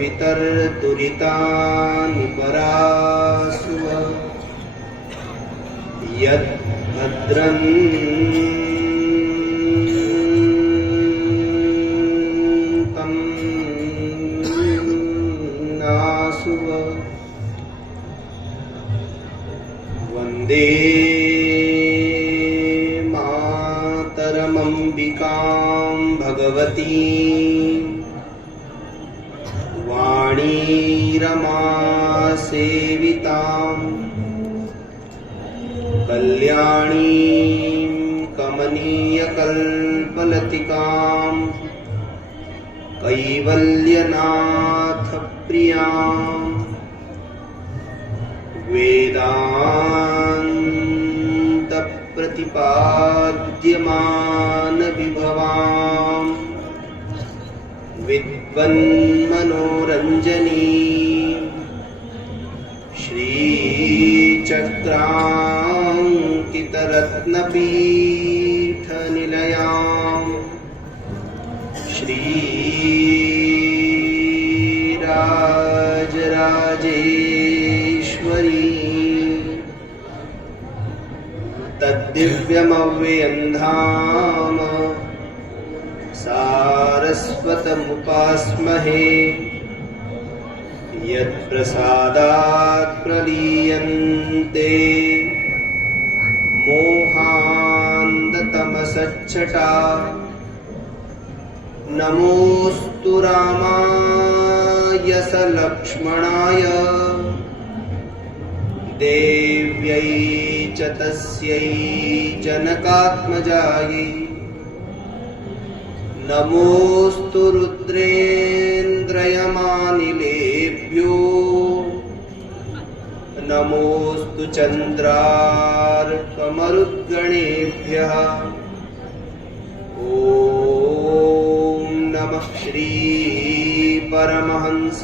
वितर्तुरितानि परासुव यद्भद्रं तं नासुव वन्दे मातरमम्बिकां भगवती वाणीरमा सेवितां कल्याणीं कमनीयकल्पलतिकां कैवल्यनाथप्रियां वेदान्तप्रतिपाद्यमानविभवां विद्वन्मनोरञ्जनी श्रीचक्राङ्कितरत्नपीठनिलयां श्रीराजराजेश्वरी तद्दिव्यमव्ययं धाम सारस्वतमुपास्महे यत्प्रसादात् प्रलीयन्ते मोहान्धतमसच्चटा नमोऽस्तु रामाय सलक्ष्मणाय देव्यै च तस्यै जनकात्मजायै नमोऽस्तु रुद्रेन्द्रयमानिलेभ्यो नमोऽस्तु चन्द्रार्कमरुद्गणेभ्यः ॐ नमः श्री परमहंस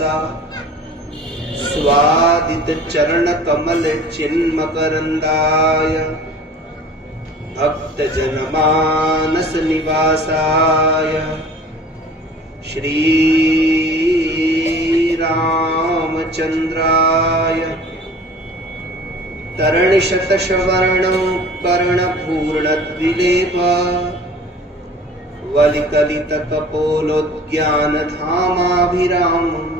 स्वादितचरणकमलचिन्मकरन्दाय भक्तजनमानस निवासाय श्रीरामचन्द्राय तरणिशतशवर्णं कर्णपूर्णद्विलेप वलिकलितकपोलोद्यानधामाभिरामम्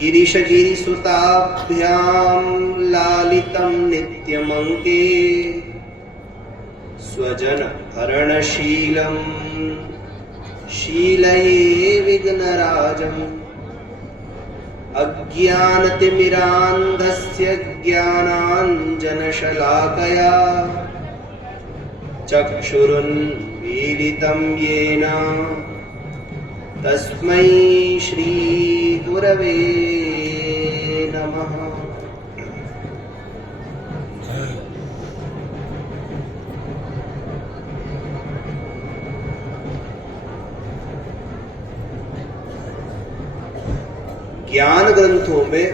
गिरिशगिरिसुताभ्यां लालितं नित्यमङ्के स्वजनभरणशीलं शीलये विघ्नराजम् अज्ञानतिमिरान्धस्य ज्ञानाञ्जनशलाकया चक्षुरुन्मीलितं येन तस्मै श्रीगुरवे नमः। ज्ञान ग्रंथों में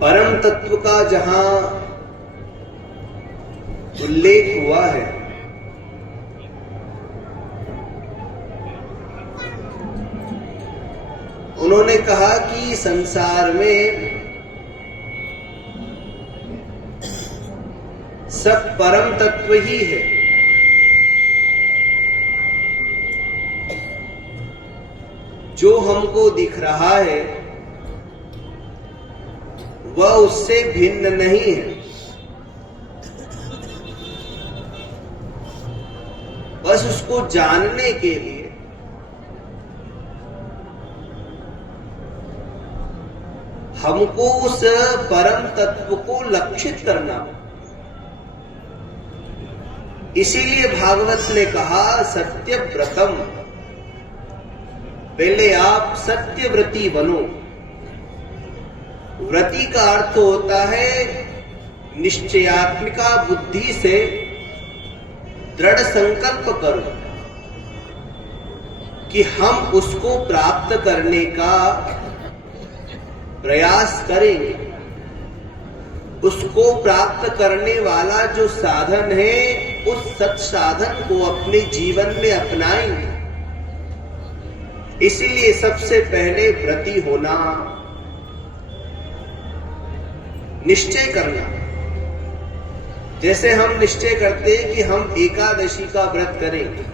परम तत्व का जहां उल्लेख हुआ है उन्होंने कहा कि संसार में सब परम तत्व ही है। जो हमको दिख रहा है वह उससे भिन्न नहीं है। बस उसको जानने के लिए हमको उस परम तत्व को लक्षित करना। इसीलिए भागवत ने कहा सत्यव्रतम, पहले आप सत्यव्रती बनो। व्रति का अर्थ होता है निश्चयात्मिका बुद्धि से दृढ़ संकल्प करो कि हम उसको प्राप्त करने का प्रयास करेंगे। उसको प्राप्त करने वाला जो साधन है, उस सत साधन को अपने जीवन में अपनाएंगे। इसीलिए सबसे पहले व्रती होना, निश्चय करना। जैसे हम निश्चय करते हैं कि हम एकादशी का व्रत करेंगे,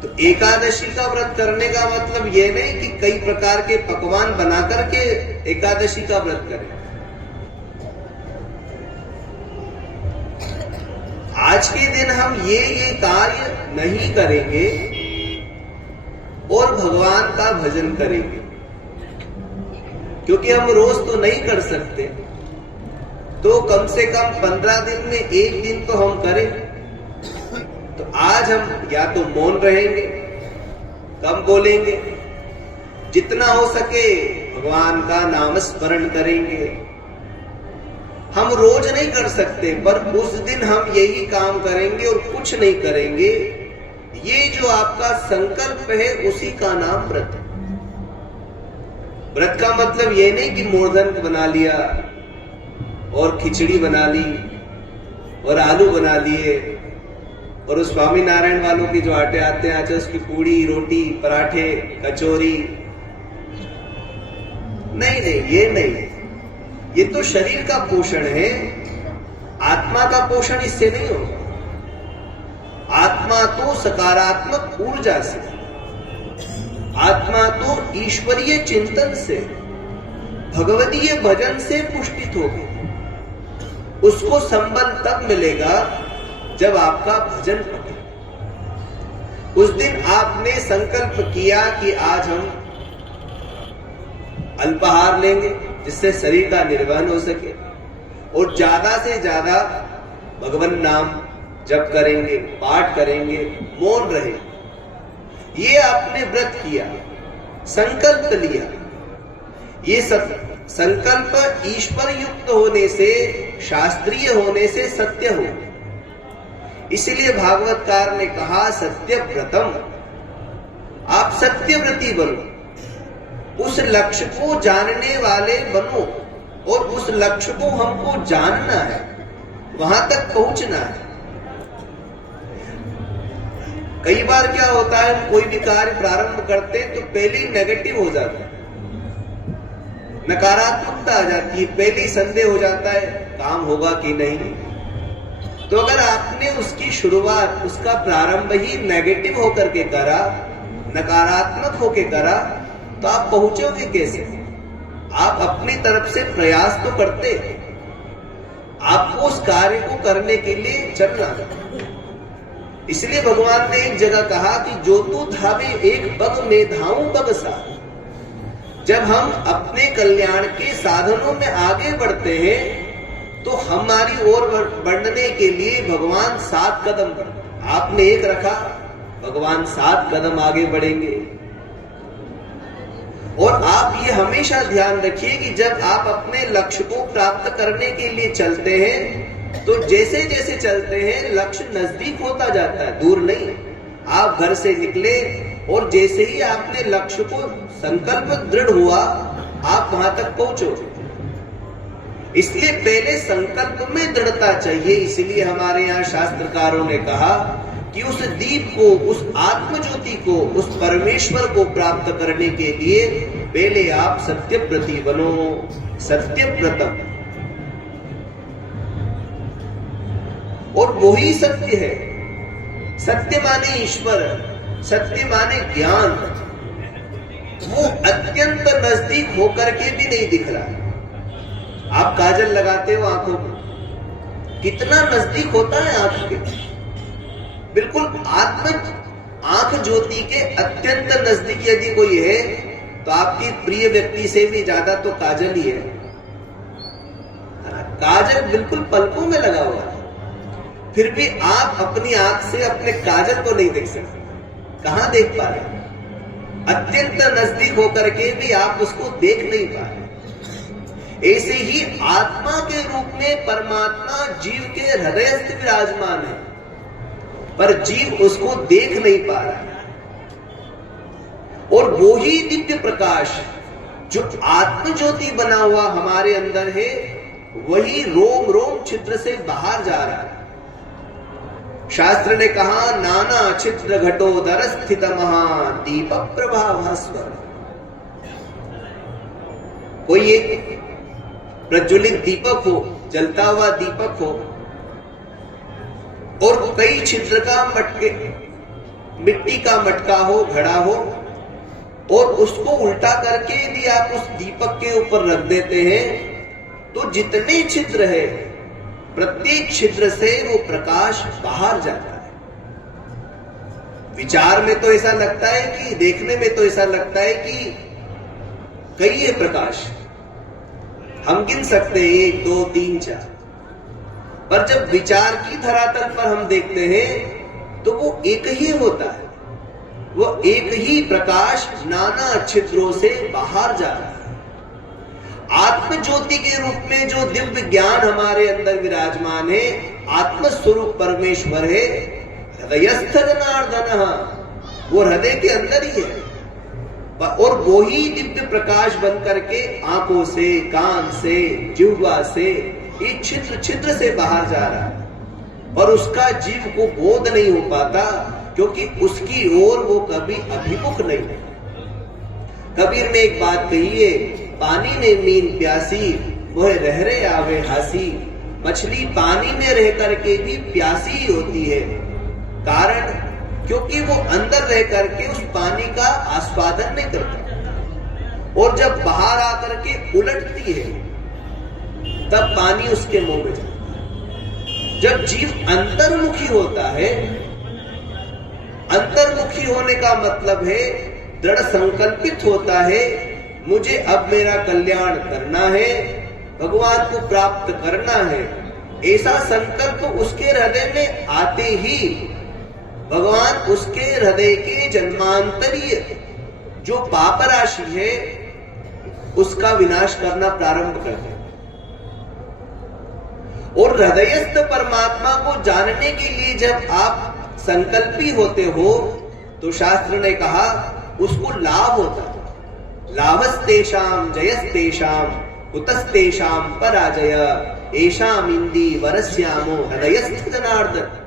तो एकादशी का व्रत करने का मतलब ये नहीं कि कई प्रकार के पकवान बना करके एकादशी का व्रत करें। आज के दिन हम ये कार्य नहीं करेंगे और भगवान का भजन करेंगे, क्योंकि हम रोज तो नहीं कर सकते, तो कम से कम 15 दिन में एक दिन तो हम करें। तो आज हम या तो मौन रहेंगे, कम बोलेंगे, जितना हो सके भगवान का नाम स्मरण करेंगे। हम रोज नहीं कर सकते, पर उस दिन हम यही काम करेंगे और कुछ नहीं करेंगे। ये जो आपका संकल्प है, उसी का नाम व्रत है। व्रत का मतलब ये नहीं कि मोदक बना लिया और खिचड़ी बना ली और आलू बना लिए और उस स्वामी नारायण वालों की जो आटे आते हैं, अच्छा उसकी पूड़ी, रोटी, पराठे, कचौरी। नहीं, ये नहीं। ये तो शरीर का पोषण है, आत्मा का पोषण इससे नहीं होगा। आत्मा तो सकारात्मक ऊर्जा से, आत्मा तो ईश्वरीय चिंतन से, भगवतीय भजन से पुष्टित होगी। उसको संबल तब मिलेगा जब आपका भजन पटे। उस दिन आपने संकल्प किया कि आज हम अल्पाहार लेंगे, जिससे शरीर का निर्वहन हो सके, और ज्यादा से ज्यादा भगवान नाम जप करेंगे, पाठ करेंगे, मौन रहे। ये आपने व्रत किया, संकल्प लिया। ये संकल्प ईश्वर युक्त होने से, शास्त्रीय होने से सत्य हो। इसलिए भागवतकार ने कहा सत्य व्रतम, आप सत्यव्रती बनो, उस लक्ष्य को जानने वाले बनो, और उस लक्ष्य को हमको जानना है, वहां तक पहुंचना है। कई बार क्या होता है, हम कोई भी कार्य प्रारंभ करते हैं तो पहले ही नेगेटिव हो जाता है, नकारात्मकता आ जाती है, पहले ही संदेह हो जाता है काम होगा कि नहीं। तो अगर आपने उसकी शुरुआत, उसका प्रारंभ ही नेगेटिव होकर के करा, नकारात्मक होकर करा, तो आप पहुंचोगे कैसे? आप अपनी तरफ से प्रयास तो करते, आपको उस कार्य को करने के लिए चलना। इसलिए भगवान ने एक जगह कहा कि जो तू धावे एक पग में धाऊं पग सा। जब हम अपने कल्याण के साधनों में आगे बढ़ते हैं, तो हमारी ओर बढ़ने के लिए भगवान 7 कदम बढ़ते। आपने एक रखा, भगवान 7 कदम आगे बढ़ेंगे। और आप ये हमेशा ध्यान रखिए कि जब आप अपने लक्ष्य को प्राप्त करने के लिए चलते हैं, तो जैसे जैसे चलते हैं लक्ष्य नजदीक होता जाता है, दूर नहीं। आप घर से निकले और जैसे ही आपने लक्ष्य को संकल्प दृढ़ हुआ, आप वहां तक पहुंचोगे। इसलिए पहले संकल्प में दृढ़ता चाहिए। इसलिए हमारे यहाँ शास्त्रकारों ने कहा कि उस दीप को, उस आत्म ज्योति को, उस परमेश्वर को प्राप्त करने के लिए पहले आप सत्यव्रती बनो, सत्यव्रतम। और वही सत्य है। सत्य माने ईश्वर, सत्य माने ज्ञान। वो अत्यंत नजदीक होकर के भी नहीं दिख रहा। आप काजल लगाते हो आंखों में, कितना नजदीक होता है आंख के, बिल्कुल आंख ज्योति के अत्यंत नजदीक यदि कोई है, तो आपकी प्रिय व्यक्ति से भी ज्यादा तो काजल ही है। काजल बिल्कुल पलकों में लगा हुआ है, फिर भी आप अपनी आंख से अपने काजल को नहीं देख सकते। कहां देख पा रहे? अत्यंत नजदीक होकर के भी आप उसको देख नहीं पा रहे। ऐसे ही आत्मा के रूप में परमात्मा जीव के हृदयस्थ विराजमान है, पर जीव उसको देख नहीं पा रहा है। और वो ही दिव्य प्रकाश जो आत्म ज्योति बना हुआ हमारे अंदर है, वही रोम रोम छिद्र से बाहर जा रहा है। शास्त्र ने कहा नाना छिद्र घटोदर स्थित महादीप प्रभाभास्वर। कोई एक प्रज्वलित दीपक हो, जलता हुआ दीपक हो, और कई छिद्र का मटके, मिट्टी का मटका हो, घड़ा हो, और उसको उल्टा करके यदि आप उस दीपक के ऊपर रख देते हैं तो जितने छिद्र है प्रत्येक छिद्र से वो प्रकाश बाहर जाता है। विचार में तो ऐसा लगता है कि, देखने में तो ऐसा लगता है कि कई है प्रकाश, हम गिन सकते हैं 1 2 3 4, पर जब विचार की धरातल पर हम देखते हैं तो वो एक ही होता है। वो एक ही प्रकाश नाना छिद्रों से बाहर जा रहा है। आत्म ज्योति के रूप में जो दिव्य ज्ञान हमारे अंदर विराजमान है, आत्म स्वरूप परमेश्वर है, हृदयस्थ जनार्दन, वो हृदय के अंदर ही है, और वो ही दिव्य प्रकाश बन करके आंखों से, कान से, जिह्वा से, ये छिद्र छिद्र से बाहर जा रहा है, और उसका जीव को बोध नहीं हो पाता, क्योंकि उसकी ओर वो कभी अभिमुख नहीं है। कबीर ने एक बात कही है, पानी में मीन प्यासी, वह रह रहे आवे हासी। मछली पानी में रह करके भी प्यासी ही होती है, कारण क्योंकि वो अंदर रह करके उस पानी का आस्वादन नहीं करता, और जब बाहर आकर के उलटती है तब पानी उसके मुंह में जाता है। जब जीव अंतर्मुखी होता है, अंतर्मुखी होने का मतलब है दृढ़ संकल्पित होता है, मुझे अब मेरा कल्याण करना है, भगवान को प्राप्त करना है, ऐसा संकल्प उसके हृदय में आते ही भगवान उसके हृदय के जन्मांतरीय जो पाप राशि है उसका विनाश करना प्रारंभ करते हैं। और हृदयस्थ परमात्मा को जानने के लिए जब आप संकल्पी होते हो तो शास्त्र ने कहा उसको लाभ होता है। लाभस्तेषाम जयस्तेषाम कुतस्तेषाम पराजय एषाम इंदी वरस्यामो हृदयस्थ जनार्दन।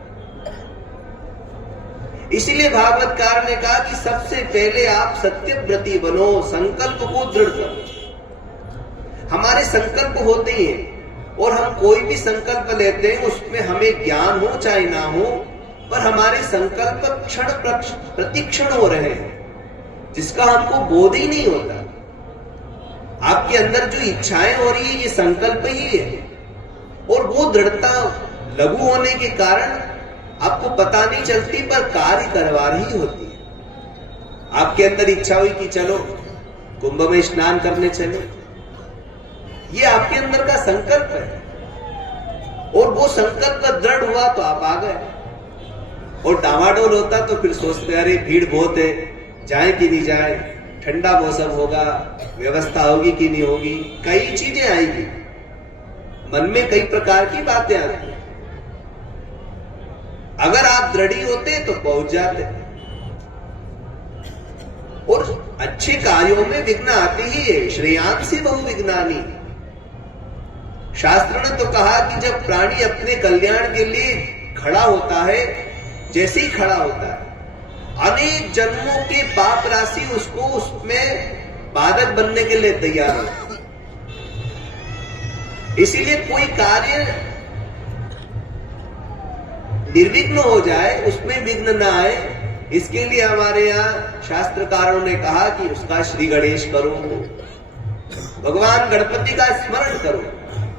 इसीलिए भागवतकार ने कहा कि सबसे पहले आप सत्यव्रती बनो, संकल्प को दृढ़ करो। हमारे संकल्प होते ही हैं, और हम कोई भी संकल्प लेते हैं उसमें हमें ज्ञान हो चाहे ना हो, पर हमारे संकल्प क्षण प्रतिक्षण हो रहे हैं जिसका हमको बोध ही नहीं होता। आपके अंदर जो इच्छाएं हो रही है ये संकल्प ही है, और वो दृढ़ता लघु होने के कारण आपको पता नहीं चलती, पर कार्य करवा रही होती है। आपके अंदर इच्छा हुई कि चलो कुंभ में स्नान करने चले, ये आपके अंदर का संकल्प है, और वो संकल्प दृढ़ हुआ तो आप आ गए। और डामाडोल होता तो फिर सोचते अरे भीड़ बहुत है, जाए कि नहीं जाए, ठंडा मौसम होगा, व्यवस्था होगी कि नहीं होगी, कई चीजें आएगी, मन में कई प्रकार की बातें आती हैं। अगर आप दृढ़ी होते तो पहुंच जाते। और अच्छे कार्यों में विघ्न आते ही है, श्रेयांसी बहु विघ्नानी। शास्त्र ने तो कहा कि जब प्राणी अपने कल्याण के लिए खड़ा होता है, जैसे ही खड़ा होता है, अनेक जन्मों के पाप राशि उसको उसमें बाधक बनने के लिए तैयार होता है। इसीलिए कोई कार्य निर्विघ्न हो जाए, उसमें विघ्न ना आए, इसके लिए हमारे यहाँ शास्त्रकारों ने कहा कि उसका श्री गणेश करो, भगवान गणपति का स्मरण करो,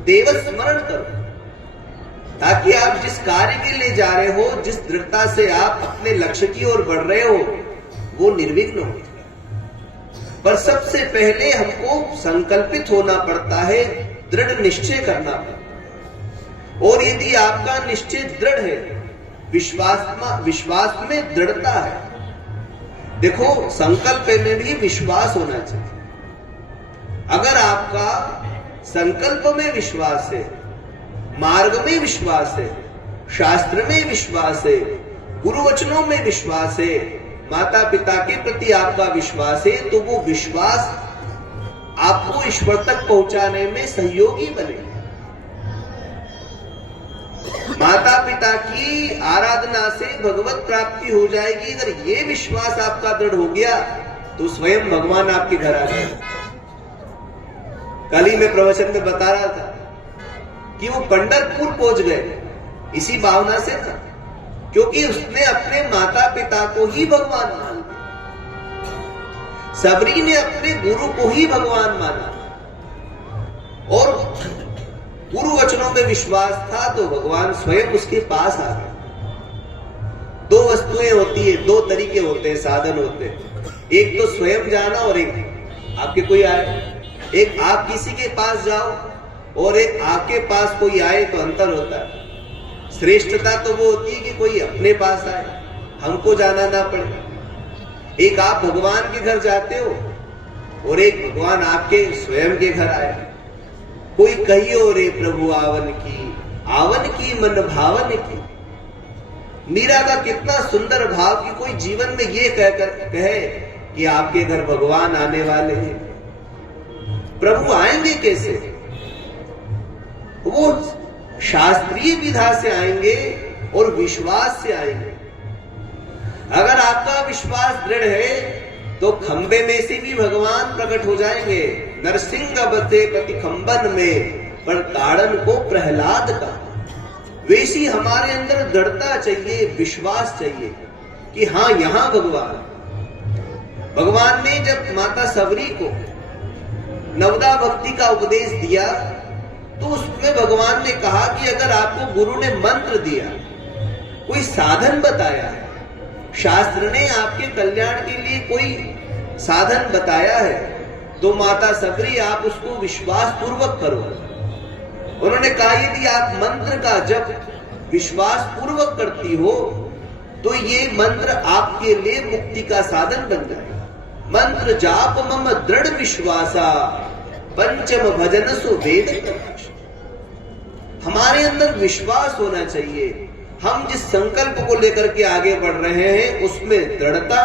देव स्मरण करो, ताकि आप जिस कार्य के लिए जा रहे हो, जिस दृढ़ता से आप अपने लक्ष्य की ओर बढ़ रहे हो, वो निर्विघ्न हो। पर सबसे पहले हमको संकल्पित होना पड़ता है, दृढ़ निश्चय करना पड़ता है। और यदि आपका निश्चय दृढ़ है, विश्वास में दृढ़ता है, देखो संकल्प में भी विश्वास होना चाहिए। अगर आपका संकल्प में विश्वास है, मार्ग में विश्वास है, शास्त्र में विश्वास है, गुरु वचनों में विश्वास है, माता पिता के प्रति आपका विश्वास है, तो वो विश्वास आपको ईश्वर तक पहुंचाने में सहयोगी बनेगा। माता पिता की आराधना से भगवत प्राप्ति हो जाएगी। अगर ये विश्वास आपका दृढ़ हो गया तो स्वयं भगवान आपके घर आ गए। कल ही मैं प्रवचन में बता रहा था कि वो पंढरपुर पहुंच गए इसी भावना से था, क्योंकि उसने अपने माता पिता को ही भगवान मान लिया। सबरी ने अपने गुरु को ही भगवान माना और गुरु वचनों में विश्वास था तो भगवान स्वयं उसके पास आ गए। दो वस्तुएं होती है, दो तरीके होते हैं, साधन होते हैं। एक तो स्वयं जाना और एक आपके कोई आए। एक आप किसी के पास जाओ और एक आपके पास कोई आए तो अंतर होता है। श्रेष्ठता तो वो होती है कि कोई अपने पास आए, हमको जाना ना पड़े। एक आप भगवान के घर जाते हो और एक भगवान आपके स्वयं के घर आए। कोई कहियो रे प्रभु आवन की मन भावन की। मीरा का कितना सुंदर भाव कि कोई जीवन में ये कहे कि आपके घर भगवान आने वाले हैं। प्रभु आएंगे कैसे? वो शास्त्रीय विधा से आएंगे और विश्वास से आएंगे। अगर आपका विश्वास दृढ़ है तो खंबे में से भी भगवान प्रकट हो जाएंगे। नरसिंह बते पति खंबन में, पर ताड़न को प्रहलाद का। वैसी हमारे अंदर दृढ़ता चाहिए, विश्वास चाहिए कि हाँ यहां भगवान ने जब माता सबरी को नवदा भक्ति का उपदेश दिया तो उसमें भगवान ने कहा कि अगर आपको गुरु ने मंत्र दिया, कोई साधन बताया है, शास्त्र ने आपके कल्याण के लिए कोई साधन बताया है, तो माता सबरी आप उसको विश्वास पूर्वक करो। उन्होंने कहा यदि आप मंत्र का जब विश्वास पूर्वक करती हो तो ये मंत्र आपके लिए मुक्ति का साधन बन जाएगा। मंत्र जाप मम दृढ़ विश्वासा, पंचम भजन सो वेद प्रकाश। हमारे अंदर विश्वास होना चाहिए। हम जिस संकल्प को लेकर के आगे बढ़ रहे हैं उसमें दृढ़ता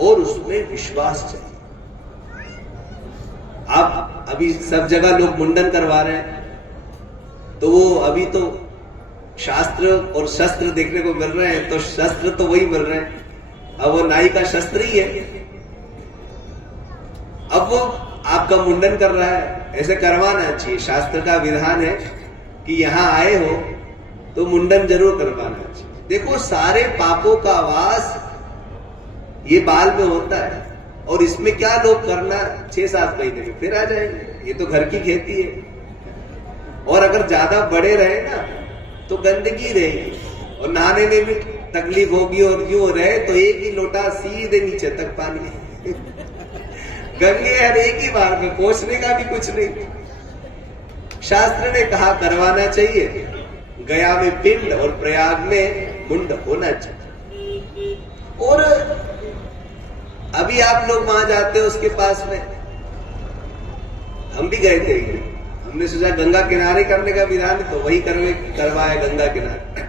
और उसमें विश्वास चाहिए। आप अभी सब जगह लोग मुंडन करवा रहे हैं तो वो अभी तो शास्त्र और शस्त्र देखने को मिल रहे हैं, तो शस्त्र तो वही मिल रहे हैं। अब वो नाई का शस्त्र ही है। अब वो आपका मुंडन कर रहा है, ऐसे करवाना चाहिए। शास्त्र का विधान है कि यहां आए हो तो मुंडन जरूर करवाना चाहिए। देखो सारे पापों का वास ये बाल में होता है और इसमें क्या लोग करना 6-7 महीने में फिर आ जाएंगे। ये तो घर की खेती है। और अगर ज्यादा बड़े रहे ना तो गंदगी रहेगी और नहाने में भी तकलीफ होगी। और यूं रहे तो एक ही लोटा सीधे नीचे तक पानी गंगे हर एक ही बार में, पोछने का भी कुछ नहीं। शास्त्र ने कहा करवाना चाहिए। गया में पिंड और प्रयाग में मुंड होना चाहिए। और अभी आप लोग वहां जाते हो उसके पास में, हम भी गए थे। हमने सोचा गंगा किनारे करने का विधान है तो वही करवाया गंगा किनारे।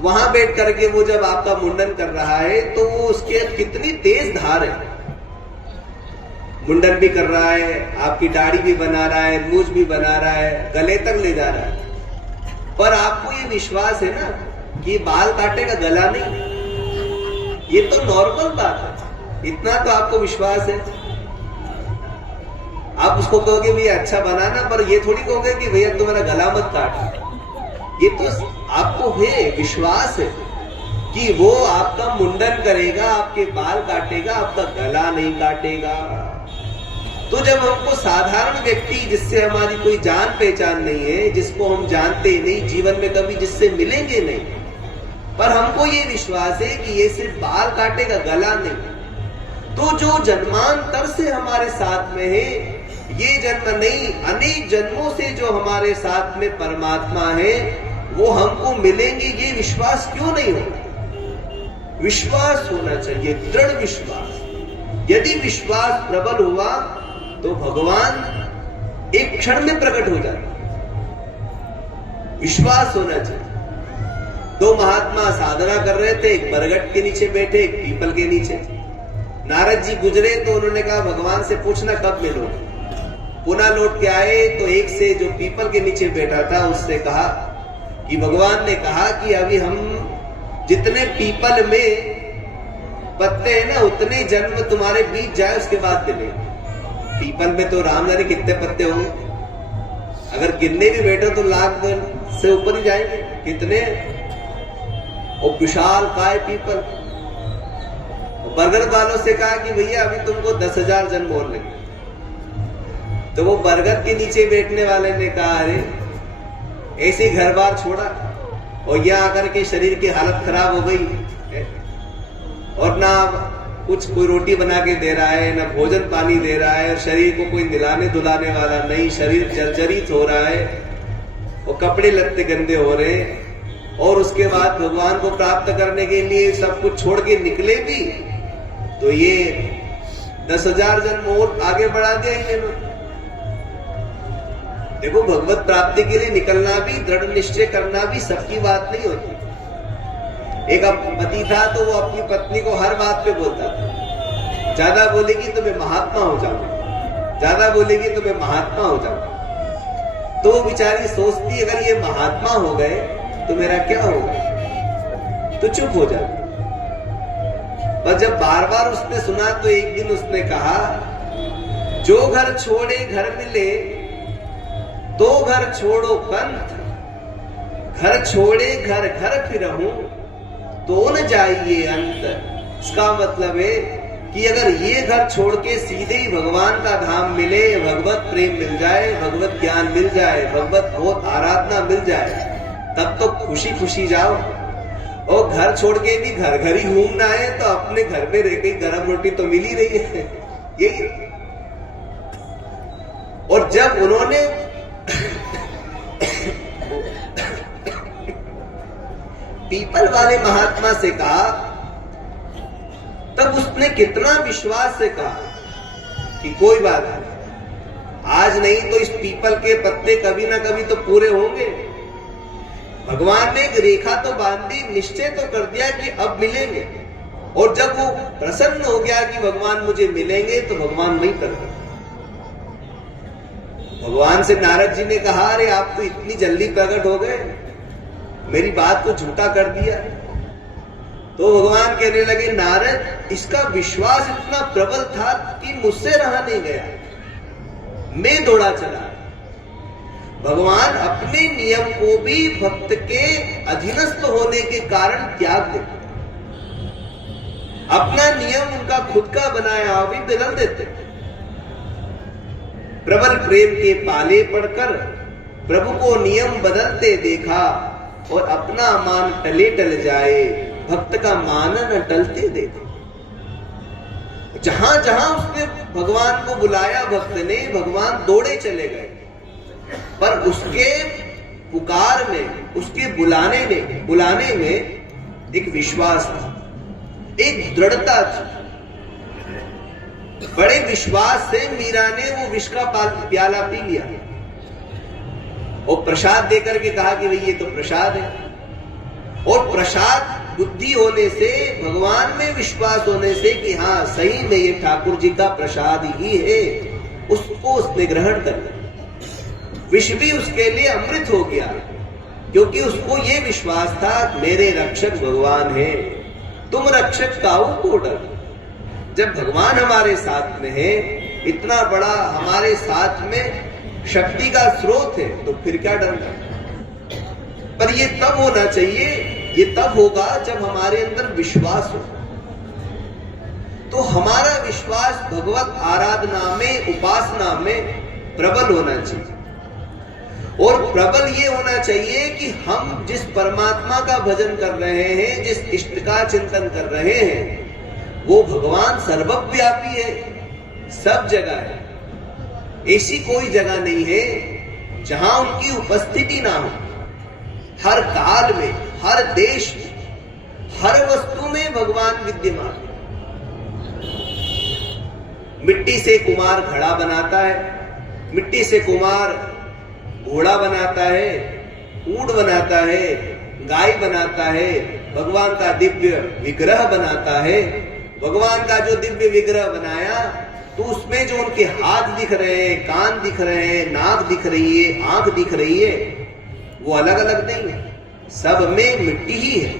वहां बैठ करके वो जब आपका मुंडन कर रहा है तो वो उसके कितनी तेज धार है। मुंडन भी कर रहा है, आपकी दाढ़ी भी बना रहा है, मूछ भी बना रहा है, गले तक ले जा रहा है। पर आपको ये विश्वास है ना कि बाल काटेगा, गला नहीं। ये तो नॉर्मल बात है, इतना तो आपको विश्वास है। आप उसको कहोगे भैया अच्छा बनाना, पर ये थोड़ी कहोगे कि भैया तुम्हारा गला मत काट। ये तो आपको है, विश्वास है कि वो आपका मुंडन करेगा, आपके बाल काटेगा, आपका गला नहीं काटेगा। तो जब हमको साधारण व्यक्ति जिससे हमारी कोई जान पहचान नहीं है, जिसको हम जानते ही नहीं, जीवन में कभी जिससे मिलेंगे नहीं, पर हमको ये विश्वास है कि ये सिर्फ बाल काटेगा, गला नहीं, तो जो जन्मांतर से हमारे साथ में है, ये जन्म नहीं अनेक जन्मों से जो हमारे साथ में परमात्मा है वो हमको मिलेंगे, ये विश्वास क्यों नहीं होगा? विश्वास होना चाहिए, दृढ़ विश्वास। यदि विश्वास प्रबल हुआ तो भगवान एक क्षण में प्रकट हो जाता। विश्वास होना चाहिए। 2 महात्मा साधना कर रहे थे, एक बरगद के नीचे बैठे, एक पीपल के नीचे। नारद जी गुजरे तो उन्होंने कहा भगवान से पूछना कब मिलोगे। पुनः लौट के आए तो एक से जो पीपल के नीचे बैठा था उससे कहा कि भगवान ने कहा कि अभी हम जितने पीपल में पत्ते हैं ना, उतने जन्म तुम्हारे बीत जाए उसके बाद मिले। पीपल में तो राम जाने कितने पत्ते होंगे, अगर गिनने भी बैठो तो लाख से ऊपर ही जाएंगे कितने। और विशाल काय पीपल। बरगद वालों से कहा कि भैया अभी तुमको 10,000 जन्म और लगे। तो वो बरगद के नीचे बैठने वाले ने कहा अरे ऐसे ही घर बार छोड़ा और यहाँ आकर के शरीर की हालत खराब हो गई, और ना कुछ कोई रोटी बना के दे रहा है, ना भोजन पानी दे रहा है, और शरीर को कोई दिलाने धुलाने वाला नहीं, शरीर जर्जरित हो रहा है और कपड़े लत्ते गंदे हो रहे हैं, और उसके बाद भगवान को प्राप्त करने के लिए सब कुछ छोड़ के निकले भी, तो ये 10,000 जन्म और आगे बढ़ा दिया इन्होंने। देखो, भगवत प्राप्ति के लिए निकलना भी, दृढ़ निश्चय करना भी सबकी बात नहीं होती। एक पति था तो वो अपनी पत्नी को हर बात पे बोलता था, ज्यादा बोलेगी तो मैं महात्मा हो जाऊंगा, ज्यादा बोलेगी तो मैं महात्मा हो जाऊंगा। तो वो बेचारी सोचती अगर ये महात्मा हो गए तो मेरा क्या होगा, तो चुप हो जाती। पर जब बार बार उसने सुना तो एक दिन उसने कहा, जो घर छोड़े घर मिले तो घर छोड़ो पंथ, घर छोड़े घर घर फिरहूं तो न जाइए अंत। इसका मतलब है कि अगर ये घर छोड़ के सीधे ही भगवान का धाम मिले, भगवत प्रेम मिल जाए, भगवत ज्ञान मिल जाए, भगवत बहुत आराधना मिल जाए, तब तो खुशी खुशी जाओ। और घर छोड़ के भी घर घर ही घूमना है तो अपने घर में रह गई गरम रोटी तो मिल ही रही है, यही। और जब उन्होंने पीपल वाले महात्मा से कहा, तब उसने कितना विश्वास से कहा कि कोई बात नहीं, आज नहीं तो इस पीपल के पत्ते कभी ना कभी तो पूरे होंगे। भगवान ने एक रेखा तो बांध दी, निश्चय तो कर दिया कि अब मिलेंगे। और जब वो प्रसन्न हो गया कि भगवान मुझे मिलेंगे, तो भगवान वही कर गए। भगवान से नारद जी ने कहा, अरे आप तो इतनी जल्दी प्रकट हो गए, मेरी बात को झूठा कर दिया। तो भगवान कहने लगे, नारद, इसका विश्वास इतना प्रबल था कि मुझसे रहा नहीं गया, मैं दौड़ा चला। भगवान अपने नियम को भी भक्त के अधीनस्थ होने के कारण त्याग देते, अपना नियम उनका खुद का बनाया भी बदल देते। प्रबल प्रेम के पाले पड़कर प्रभु को नियम बदलते देखा, और अपना मान टले टल जाए, भक्त का मान न टलते देखा। जहां जहां उसने भगवान को बुलाया भक्त ने, भगवान दौड़े चले गए। पर उसके पुकार में, उसके बुलाने में एक विश्वास था, एक दृढ़ता थी। बड़े विश्वास से मीरा ने वो विष का प्याला पी लिया और प्रसाद देकर के कहा कि भाई ये तो प्रसाद है। और प्रसाद बुद्धि होने से, भगवान में विश्वास होने से कि हाँ सही में ये ठाकुर जी का प्रसाद ही है, उसको उसने ग्रहण कर लिया। विष भी उसके लिए अमृत हो गया, क्योंकि उसको ये विश्वास था मेरे रक्षक भगवान है, तुम रक्षक काऊ को डर। जब भगवान हमारे साथ में है, इतना बड़ा हमारे साथ में शक्ति का स्रोत है, तो फिर क्या डरना। पर ये तब होना चाहिए, ये तब होगा जब हमारे अंदर विश्वास हो। तो हमारा विश्वास भगवत आराधना में, उपासना में प्रबल होना चाहिए। और प्रबल ये होना चाहिए कि हम जिस परमात्मा का भजन कर रहे हैं, जिस इष्ट का चिंतन कर रहे हैं, वो भगवान सर्वव्यापी है, सब जगह है। ऐसी कोई जगह नहीं है जहां उनकी उपस्थिति ना हो। हर काल में, हर देश में, हर वस्तु में भगवान विद्यमान है। मिट्टी से कुमार घड़ा बनाता है, मिट्टी से कुमार घोड़ा बनाता है, ऊंट बनाता है, गाय बनाता है, भगवान का दिव्य विग्रह बनाता है। भगवान का जो दिव्य विग्रह बनाया, तो उसमें जो उनके हाथ दिख रहे हैं, कान दिख रहे हैं, नाक दिख रही है, आंख दिख रही है, वो अलग अलग नहीं है। सब में मिट्टी ही है।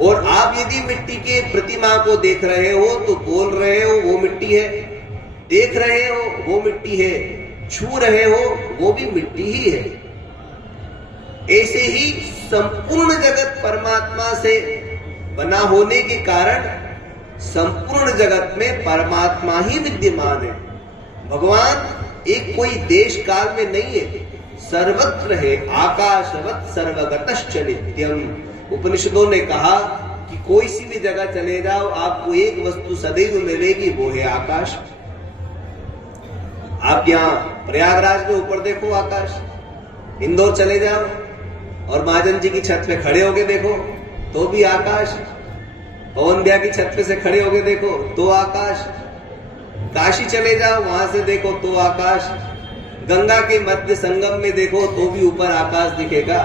और आप यदि मिट्टी के प्रतिमा को देख रहे हो तो बोल रहे हो वो मिट्टी है, देख रहे हो वो मिट्टी है, छू रहे हो वो भी मिट्टी ही है। ऐसे ही संपूर्ण जगत परमात्मा से बना होने के कारण संपूर्ण जगत में परमात्मा ही विद्यमान है। भगवान एक कोई देश काल में नहीं है, सर्वत्र है। आकाशवत् सर्वगतश्च नित्यम। उपनिषदों ने कहा कि कोई सी भी जगह चले जाओ आपको एक वस्तु सदैव मिलेगी, वो है आकाश। आप यहाँ प्रयागराज में ऊपर देखो आकाश, इंदौर चले जाओ और महाजन जी की छत पे खड़े होके देखो तो भी आकाश, पवन भैया की छत पे से खड़े होके देखो तो आकाश, काशी चले जाओ वहां से देखो तो आकाश, गंगा के मध्य संगम में देखो तो भी ऊपर आकाश दिखेगा,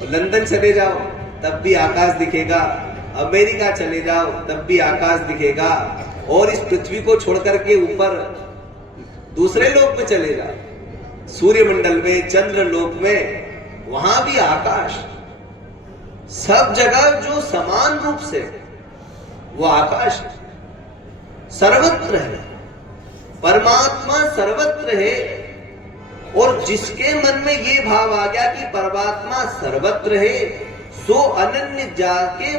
और लंदन चले जाओ तब भी आकाश दिखेगा, अमेरिका चले जाओ तब भी आकाश दिखेगा, और इस पृथ्वी को छोड़कर के ऊपर दूसरे लोक में चले जाओ, सूर्यमंडल में, चंद्र लोक में, वहां भी आकाश। सब जगह जो समान रूप से वो आकाश सर्वत्र है। परमात्मा सर्वत्र है। और जिसके मन में ये भाव आ गया कि परमात्मा सर्वत्र है, सो अनन्य जाके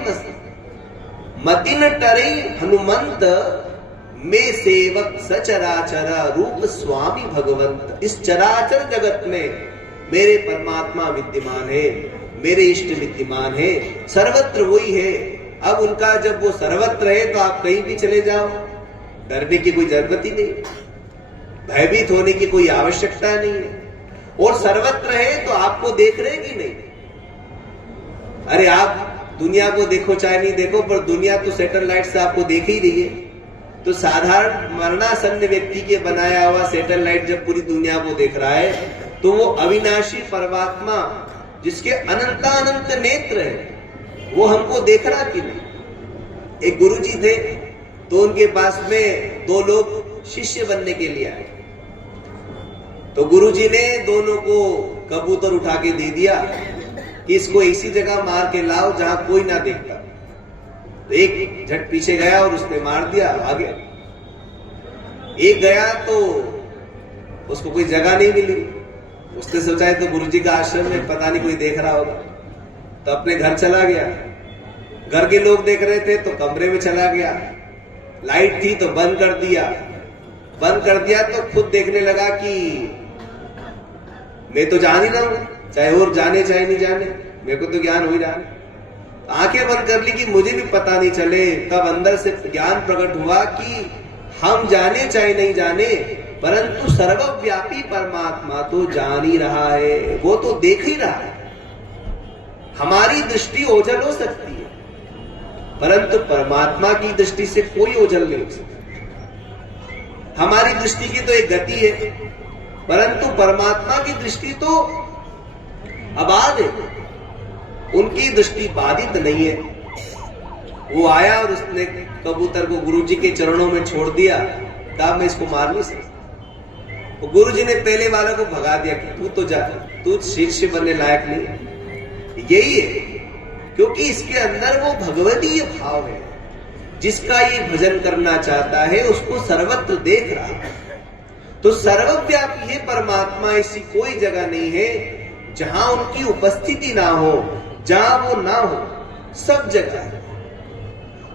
मतिन टरे हनुमंत में सेवक सचराचर रूप स्वामी भगवंत। इस चराचर जगत में मेरे परमात्मा विद्यमान है, मेरे इष्ट विद्यमान है, सर्वत्र वही है। अब उनका जब वो सर्वत्र है तो आप कहीं भी चले जाओ, डरने की कोई जरूरत ही नहीं, भयभीत होने की कोई आवश्यकता नहीं है। और सर्वत्र है तो आपको देख रहे कि नहीं? अरे आप दुनिया को देखो चाहे नहीं देखो, पर दुनिया तो सैटेलाइट से आपको देख ही रही है। तो साधारण मरणासन्न व्यक्ति के बनाया हुआ सैटेलाइट जब पूरी दुनिया को देख रहा है, तो वो अविनाशी परमात्मा जिसके अनंतानंत नेत्र है, वो हमको देख रहा कि नहीं? एक गुरुजी थे तो उनके पास में दो लोग शिष्य बनने के लिए आए, तो गुरुजी ने दोनों को कबूतर उठा के दे दिया कि इसको ऐसी जगह मार के लाओ जहां कोई ना देखता। तो एक झट पीछे गया और उसने मार दिया, आगे एक गया तो उसको कोई जगह नहीं मिली। उसने सोचा है तो गुरुजी का आश्रम में पता नहीं कोई देख रहा होगा, तो अपने घर चला गया। घर के लोग देख रहे थे तो कमरे में चला गया, लाइट थी तो बंद कर दिया तो खुद देखने लगा कि मैं तो जान ही रहा हूं, चाहे और जाने चाहे नहीं जाने, मेरे को तो ज्ञान हो ही रहा है। आंखें बंद कर ली कि मुझे भी पता नहीं चले। तब अंदर से ज्ञान प्रकट हुआ कि हम जाने चाहे नहीं जाने, परंतु सर्वव्यापी परमात्मा तो जान ही रहा है, वो तो देख ही रहा है। हमारी दृष्टि ओझल हो सकती है, परंतु परमात्मा की दृष्टि से कोई ओझल नहीं हो सकती। हमारी दृष्टि की तो एक गति है, परंतु परमात्मा की दृष्टि तो अबाध है, उनकी दृष्टि बाधित नहीं है। वो आया और उसने कबूतर को गुरुजी के चरणों में छोड़ दिया, कहा मैं इसको मार नहीं सकता। गुरुजी ने पहले वाले को भगा दिया कि तू तो जा, तू शिष्य बनने लायक नहीं है। यही है, क्योंकि इसके अंदर वो भगवतीय भाव है। जिसका ये भजन करना चाहता है उसको सर्वत्र देख रहा है। तो सर्वव्यापी है परमात्मा, ऐसी कोई जगह नहीं है जहां उनकी उपस्थिति ना हो, जहां वो ना हो, सब जगह है।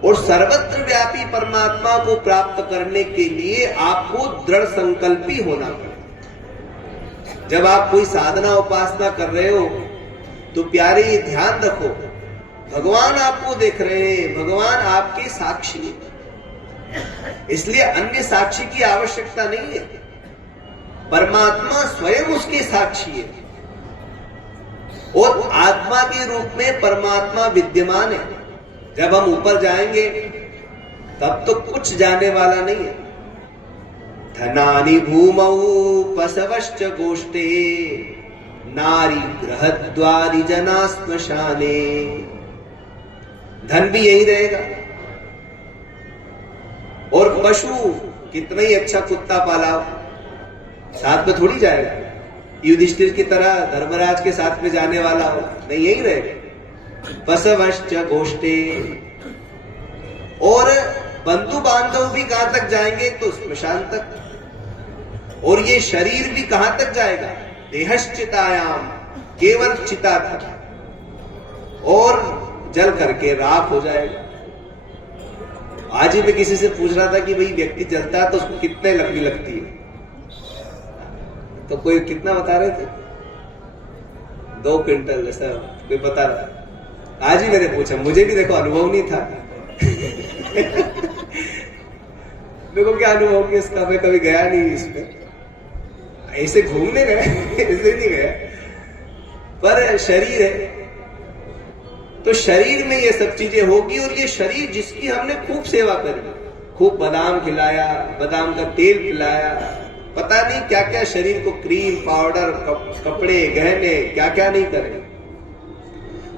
और सर्वत्र व्यापी परमात्मा को प्राप्त करने के लिए आपको दृढ़ संकल्पी होना पड़ेगा। जब आप कोई साधना उपासना कर रहे हो तो प्यारे ये ध्यान रखो, भगवान आपको देख रहे हैं, भगवान आपके साक्षी है, इसलिए अन्य साक्षी की आवश्यकता नहीं है। परमात्मा स्वयं उसके साक्षी है और आत्मा के रूप में परमात्मा विद्यमान है। जब हम ऊपर जाएंगे तब तो कुछ जाने वाला नहीं है। धनानि भूमौ पशवश्च गोष्ठे नारी गृहद्वारि जना श्मशाने। धन भी यही रहेगा, और पशु कितना ही अच्छा कुत्ता पाला हो, साथ में थोड़ी जाएगा। युधिष्ठिर की तरह धर्मराज के साथ में जाने वाला हो, नहीं यही रहे। बसवश्च गोष्ठे, और बंधु बांधव भी कहां तक जाएंगे, तो स्मशान तक। और ये शरीर भी कहां तक जाएगा, देहश्चितायाम, केवल चिता तक, और जल करके राख हो जाएगा। आज ही मैं किसी से पूछ रहा था कि भाई व्यक्ति जलता है तो उसको कितने लकड़ी लगती है, तो कोई कितना बता रहे थे, 2 क्विंटल ऐसा कोई बता रहा। आज ही मैंने पूछा, मुझे भी देखो अनुभव नहीं था मेरे को क्या अनुभव कि इसका, मैं कभी गया नहीं इसमें, ऐसे घूमने गए ऐसे नहीं गया, पर शरीर है तो शरीर में ये सब चीजें होगी। और ये शरीर जिसकी हमने खूब सेवा करी, खूब बादाम खिलाया, बादाम का तेल पिलाया, पता नहीं क्या क्या शरीर को क्रीम पाउडर कपड़े गहने क्या क्या नहीं करे,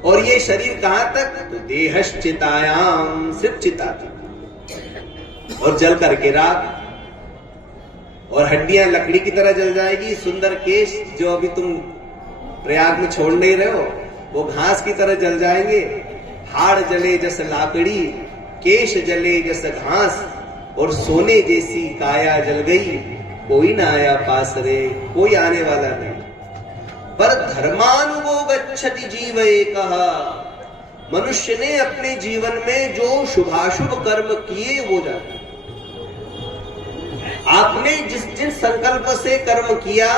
और ये शरीर कहां तक, तो देहश्चितायाम, सिर्फ चिता तक, और जल करके राख। और हड्डियां लकड़ी की तरह जल जाएगी, सुंदर केश जो अभी तुम प्रयाग में छोड़ नहीं रहे हो वो घास की तरह जल जाएंगे। हाड़ जले जस लाकड़ी, केश जले जस घास, और सोने जैसी काया जल गई, कोई ना आया पास रे, कोई आने वाला नहीं। पर धर्मानुगो गच्छति जीव एकहा, मनुष्य ने अपने जीवन में जो शुभाशुभ कर्म किए वो जाते। आपने जिस संकल्प से कर्म किया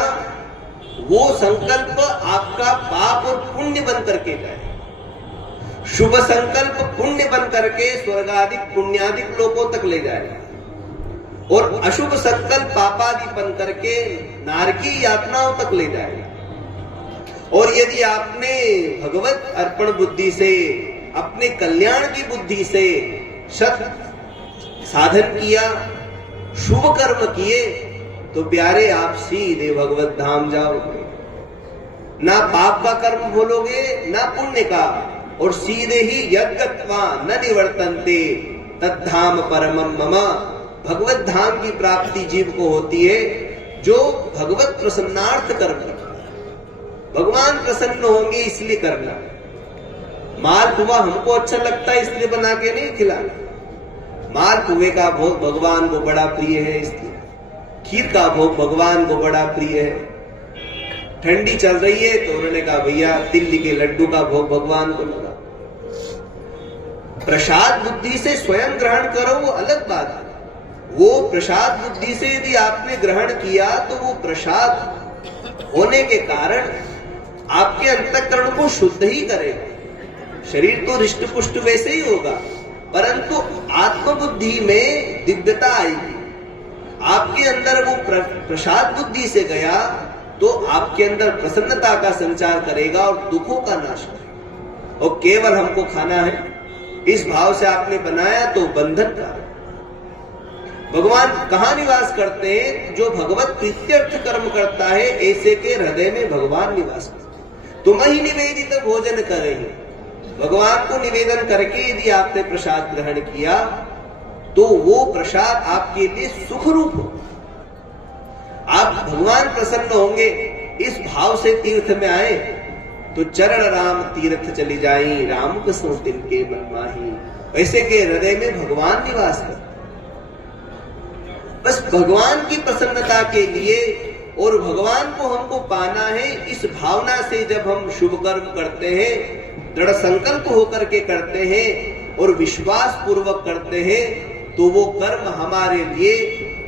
वो संकल्प आपका पाप और पुण्य बन करके जाए। शुभ संकल्प पुण्य बन करके स्वर्गादिक पुण्यादिक लोकों तक ले जाएगा, और अशुभ संकल्प पापादि बन करके नारकी यातनाओं तक ले जाएगा। और यदि आपने भगवत अर्पण बुद्धि से, अपने कल्याण की बुद्धि से सत साधन किया, शुभ कर्म किए, तो प्यारे आप सीधे भगवत धाम जाओगे। ना पाप का कर्म भूलोगे ना पुण्य का, और सीधे ही यद्गत्वा न निवर्तन्ते तद्धाम परमं मम, भगवत धाम की प्राप्ति जीव को होती है जो भगवत प्रसन्नार्थ कर्म करता है। भगवान प्रसन्न होंगे इसलिए करना। मालपुआ हमको अच्छा लगता है इसलिए बना के नहीं खिलाना, मालपुए का भोग भगवान को बड़ा प्रिय है इसलिए, खीर का भोग भगवान को बड़ा प्रिय है। ठंडी चल रही है तो उन्होंने कहा भैया तिल्ली के लड्डू का भोग भगवान को लगा। प्रसाद बुद्धि से स्वयं ग्रहण करो वो अलग बात है, वो प्रसाद बुद्धि से यदि आपने ग्रहण किया तो वो प्रसाद होने के कारण आपके अंतःकरण को शुद्ध ही करेगा। शरीर तो रिष्ट पुष्ट वैसे ही होगा, परंतु आत्मबुद्धि में दिव्यता आएगी। आपके अंदर वो प्रसाद बुद्धि से गया तो आपके अंदर प्रसन्नता का संचार करेगा और दुखों का नाश करेगा। और केवल हमको खाना है इस भाव से आपने बनाया तो बंधन का। भगवान कहाँ निवास करते हैं, जो भगवत प्रीत्यर्थ कर्म करता है ऐसे के हृदय में भगवान निवास करते। तुम ही निवेदित भोजन करेंगे, भगवान को निवेदन करके यदि आपने प्रसाद ग्रहण किया तो वो प्रसाद आपके लिए सुख रूप हो, आप भगवान प्रसन्न होंगे। इस भाव से तीर्थ में आए तो चरण राम तीर्थ चली जाई, राम कृष्ण तिनके मन माही, ऐसे के हृदय में भगवान निवास करते। बस भगवान की प्रसन्नता के लिए और भगवान को हमको पाना है, इस भावना से जब हम शुभ कर्म करते हैं, दृढ़ संकल्प होकर के करते हैं और विश्वास पूर्वक करते हैं, तो वो कर्म हमारे लिए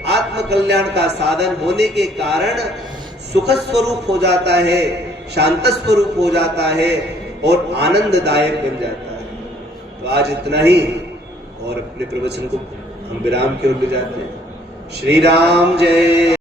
आत्म कल्याण का साधन होने के कारण सुख स्वरूप हो जाता है, शांत स्वरूप हो जाता है और आनंददायक बन जाता है। तो आज इतना ही, और अपने प्रवचन को हम विराम की ओर ले जाते हैं। श्री राम जय।